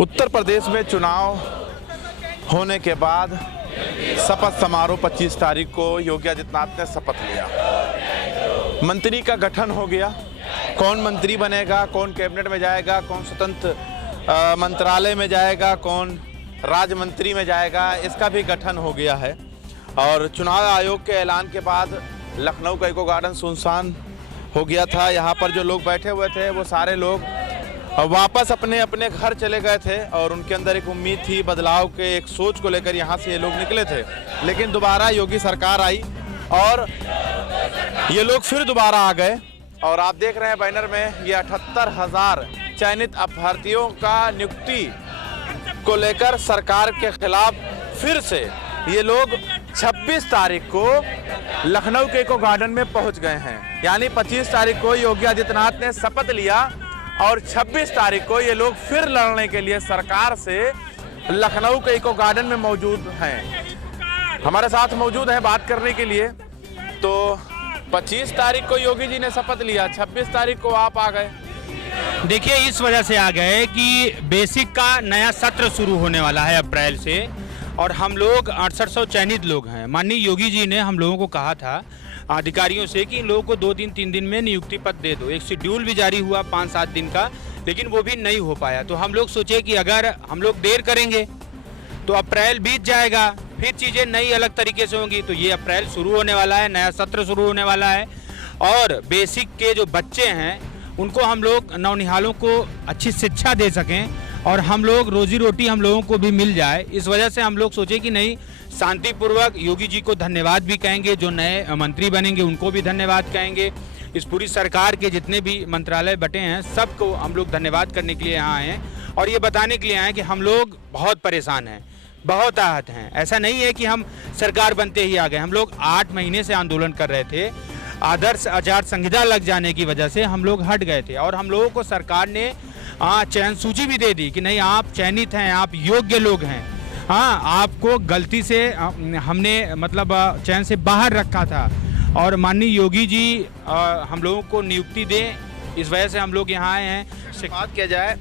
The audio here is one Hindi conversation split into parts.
उत्तर प्रदेश में चुनाव होने के बाद शपथ समारोह 25 तारीख को योगी आदित्यनाथ ने शपथ लिया। मंत्री का गठन हो गया। कौन मंत्री बनेगा, कौन कैबिनेट में जाएगा, कौन स्वतंत्र मंत्रालय में जाएगा, कौन राज्य मंत्री में जाएगा, इसका भी गठन हो गया है। और चुनाव आयोग के ऐलान के बाद लखनऊ का इको गार्डन सुनसान हो गया था। यहाँ पर जो लोग बैठे हुए थे वो सारे लोग वापस अपने अपने घर चले गए थे और उनके अंदर एक उम्मीद थी बदलाव के, एक सोच को लेकर यहाँ से ये लोग निकले थे। लेकिन दोबारा योगी सरकार आई और ये लोग फिर दोबारा आ गए। और आप देख रहे हैं बैनर में ये 78,000 चयनित अभ्यर्थियों का नियुक्ति को लेकर सरकार के खिलाफ फिर से ये लोग 26 तारीख को लखनऊ के इको गार्डन में पहुंच गए हैं। यानी 25 तारीख को योगी आदित्यनाथ ने शपथ लिया और 26 तारीख को ये लोग फिर लड़ने के लिए सरकार से लखनऊ के इको गार्डन में मौजूद हैं। हमारे साथ मौजूद हैं बात करने के लिए। तो 25 तारीख को योगी जी ने शपथ लिया, 26 तारीख को आप आ गए। देखिए, इस वजह से आ गए कि बेसिक का नया सत्र शुरू होने वाला है अप्रैल से और हम लोग 6800 चयनित लोग हैं। माननीय योगी जी ने हम लोगों को कहा था अधिकारियों से कि इन लोगों को 2 दिन 3 दिन में नियुक्ति पत्र दे दो। एक शेड्यूल भी जारी हुआ 5-7 दिन का, लेकिन वो भी नहीं हो पाया। तो हम लोग सोचे कि अगर हम लोग देर करेंगे तो अप्रैल बीत जाएगा, फिर चीज़ें नई अलग तरीके से होंगी। तो ये अप्रैल शुरू होने वाला है, नया सत्र शुरू होने वाला है और बेसिक के जो बच्चे हैं उनको हम लोग नौनिहालों को अच्छी शिक्षा दे सकें और हम लोग रोजी रोटी हम लोगों को भी मिल जाए। इस वजह से हम लोग सोचे कि नहीं, शांतिपूर्वक योगी जी को धन्यवाद भी कहेंगे, जो नए मंत्री बनेंगे उनको भी धन्यवाद कहेंगे। इस पूरी सरकार के जितने भी मंत्रालय बटे हैं सबको हम लोग धन्यवाद करने के लिए यहाँ आए हैं और ये बताने के लिए आए हैं कि हम लोग बहुत परेशान हैं, बहुत आहत हैं। ऐसा नहीं है कि हम सरकार बनते ही आ गए। हम लोग 8 महीने से आंदोलन कर रहे थे। आदर्श आचार संहिता लग जाने की वजह से हम लोग हट गए थे और हम लोगों को सरकार ने चयन सूची भी दे दी कि नहीं, आप चयनित हैं, आप योग्य लोग हैं। हाँ, आपको गलती से हमने मतलब चयन से बाहर रखा था और माननीय योगी जी हम लोगों को नियुक्ति दें, इस वजह से हम लोग यहाँ आए हैं। बात किया जाए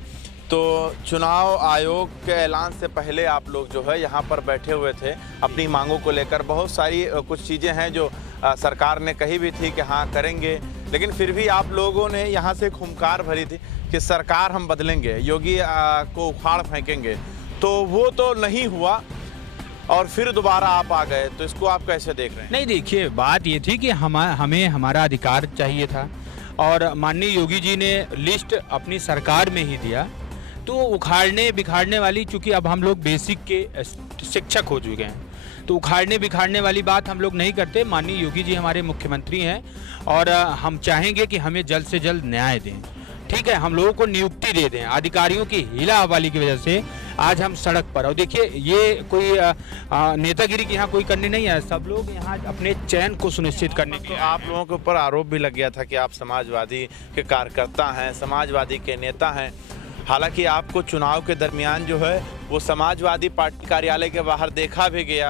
तो चुनाव आयोग के ऐलान से पहले आप लोग जो है यहाँ पर बैठे हुए थे अपनी मांगों को लेकर। बहुत सारी कुछ चीज़ें हैं जो सरकार ने कही भी थी कि हाँ करेंगे, लेकिन फिर भी आप लोगों ने यहाँ से हुंकार भरी थी कि सरकार हम बदलेंगे, योगी को उखाड़ फेंकेंगे। तो वो तो नहीं हुआ और फिर दोबारा आप आ गए। तो इसको आप कैसे देख रहे हैं? नहीं, देखिए, बात ये थी कि हमें हमारा अधिकार चाहिए था और माननीय योगी जी ने लिस्ट अपनी सरकार में ही दिया। तो उखाड़ने बिखाड़ने वाली, चूँकि अब हम लोग बेसिक के शिक्षक हो चुके हैं, तो उखाड़ने बिखाड़ने वाली बात हम लोग नहीं करते। माननीय योगी जी हमारे मुख्यमंत्री हैं और हम चाहेंगे कि हमें जल्द से जल्द न्याय दें। ठीक है, हम लोगों को नियुक्ति दे दें। अधिकारियों की हीला हवाली की वजह से आज हम सड़क पर। और देखिए, ये कोई नेतागिरी की यहाँ कोई करनी नहीं है। सब लोग यहाँ अपने चयन को सुनिश्चित करने के लिए। आप लोगों के ऊपर आरोप भी लग गया था कि आप समाजवादी के कार्यकर्ता हैं, समाजवादी के नेता हैं। हालांकि आपको चुनाव के दरमियान जो है वो समाजवादी पार्टी कार्यालय के बाहर देखा भी गया।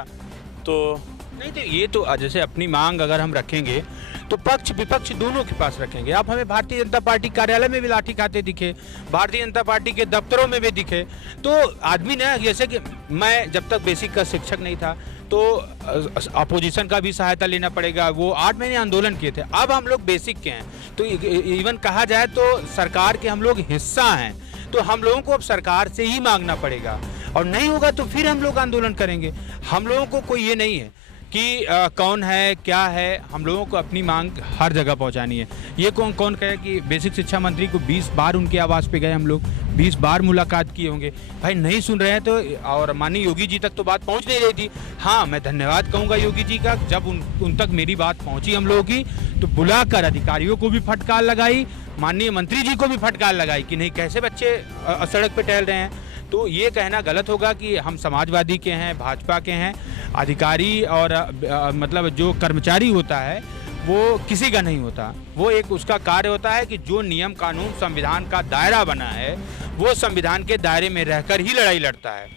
तो नहीं, तो ये तो जैसे अपनी मांग अगर हम रखेंगे तो पक्ष विपक्ष दोनों के पास रखेंगे। आप हमें भारतीय जनता पार्टी कार्यालय में भी लाठी खाते दिखे, भारतीय जनता पार्टी के दफ्तरों में भी दिखे। तो आदमी ने, जैसे कि मैं जब तक बेसिक का शिक्षक नहीं था तो अपोजिशन का भी सहायता लेना पड़ेगा। वो 8 महीने आंदोलन किए थे। अब हम लोग बेसिक के हैं तो इवन कहा जाए तो सरकार के हम लोग हिस्सा हैं। तो हम लोगों को अब सरकार से ही मांगना पड़ेगा और नहीं होगा तो फिर हम लोग आंदोलन करेंगे। हम लोगों को कोई ये नहीं है कि कौन है क्या है, हम लोगों को अपनी मांग हर जगह पहुंचानी है। ये कौन कहे कि बेसिक शिक्षा मंत्री को 20 बार उनके आवास पे गए हम लोग, 20 बार मुलाकात किए होंगे। भाई नहीं सुन रहे हैं तो, और माननीय योगी जी तक तो बात पहुंच नहीं रही थी। हाँ, मैं धन्यवाद कहूँगा योगी जी का, जब उन तक मेरी बात पहुँची हम लोगों की तो बुलाकर अधिकारियों को भी फटकार लगाई, माननीय मंत्री जी को भी फटकार लगाई कि नहीं, कैसे बच्चे सड़क पे टहल रहे हैं। तो ये कहना गलत होगा कि हम समाजवादी के हैं, भाजपा के हैं। अधिकारी और मतलब जो कर्मचारी होता है वो किसी का नहीं होता। वो एक उसका कार्य होता है कि जो नियम कानून संविधान का दायरा बना है वो संविधान के दायरे में रहकर ही लड़ाई लड़ता है।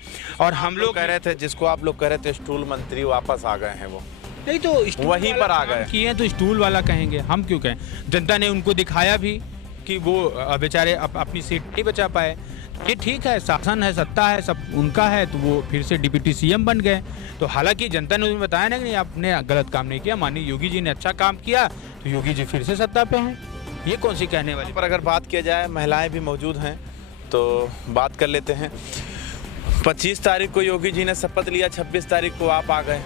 और हम लोग कह रहे थे, जिसको आप लोग कह रहे थे स्टूल मंत्री, वापस आ गए हैं वो। नहीं, तो वहीं पर आ गए किए तो स्टूल वाला कहेंगे, हम क्यों कहें। जनता ने उनको दिखाया भी कि वो बेचारे अपनी सीट नहीं बचा पाए। ये ठीक है, शासन है, सत्ता है, सब उनका है, तो वो फिर से डिप्टी सीएम बन गए। तो हालांकि जनता ने उन्हें बताया ना कि नहीं, आपने गलत काम नहीं किया, माननीय योगी जी ने अच्छा काम किया, तो योगी जी फिर से सत्ता पे हैं। ये कौन सी कहने वाली। पर अगर बात किया जाए, महिलाएं भी मौजूद हैं, तो बात कर लेते हैं। 25 तारीख को योगी जी ने शपथ लिया, 26 तारीख को आप आ गए।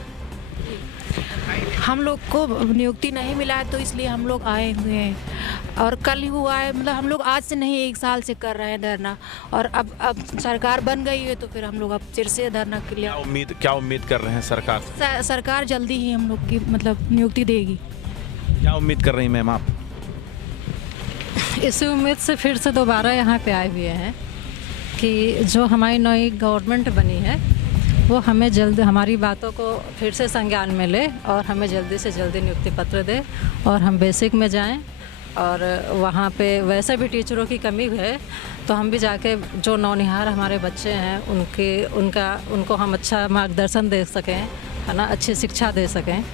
हम लोग को नियुक्ति नहीं मिला है, तो इसलिए हम लोग आए हुए हैं। और कल ही हुआ है, मतलब हम लोग आज से नहीं 1 साल से कर रहे हैं धरना, और अब सरकार बन गई है, तो फिर हम लोग अब फिर से धरना के लिए। क्या उम्मीद कर रहे हैं सरकार से? सरकार जल्दी ही हम लोग की मतलब नियुक्ति देगी। क्या उम्मीद कर रही मैम आप? इसी उम्मीद से फिर से दोबारा यहाँ पे आए हुए हैं कि जो हमारी नई गवर्नमेंट बनी है वो हमें जल्द हमारी बातों को फिर से संज्ञान में ले और हमें जल्दी से जल्दी नियुक्ति पत्र दे और हम बेसिक में जाएं। और वहाँ पे वैसे भी टीचरों की कमी है, तो हम भी जाके जो नौनिहार हमारे बच्चे हैं उनको हम अच्छा मार्गदर्शन दे सकें, है ना, अच्छी शिक्षा दे सकें।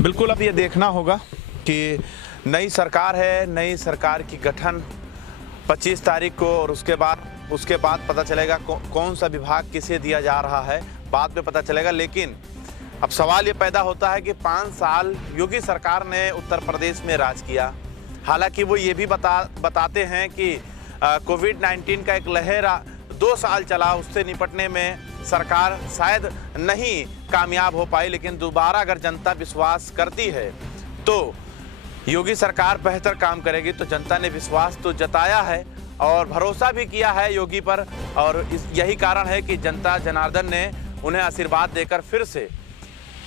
बिल्कुल, अब ये देखना होगा कि नई सरकार है, नई सरकार की गठन 25 तारीख को, और उसके बाद पता चलेगा कौन सा विभाग किसे दिया जा रहा है, बाद में पता चलेगा। लेकिन अब सवाल ये पैदा होता है कि 5 साल योगी सरकार ने उत्तर प्रदेश में राज किया। हालांकि वो ये भी बताते हैं कि कोविड-19 का एक लहर 2 साल चला, उससे निपटने में सरकार शायद नहीं कामयाब हो पाई। लेकिन दोबारा अगर जनता विश्वास करती है तो योगी सरकार बेहतर काम करेगी। तो जनता ने विश्वास तो जताया है और भरोसा भी किया है योगी पर, और यही कारण है कि जनता जनार्दन ने उन्हें आशीर्वाद देकर फिर से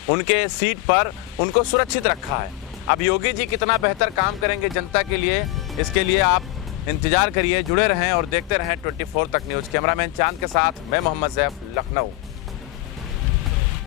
उनके सीट पर उनको सुरक्षित रखा है। अब योगी जी कितना बेहतर काम करेंगे जनता के लिए, इसके लिए आप इंतजार करिए, जुड़े रहें और देखते रहें 24 तक न्यूज़। कैमरामैन चांद के साथ मैं मोहम्मद ज़ैफ, लखनऊ।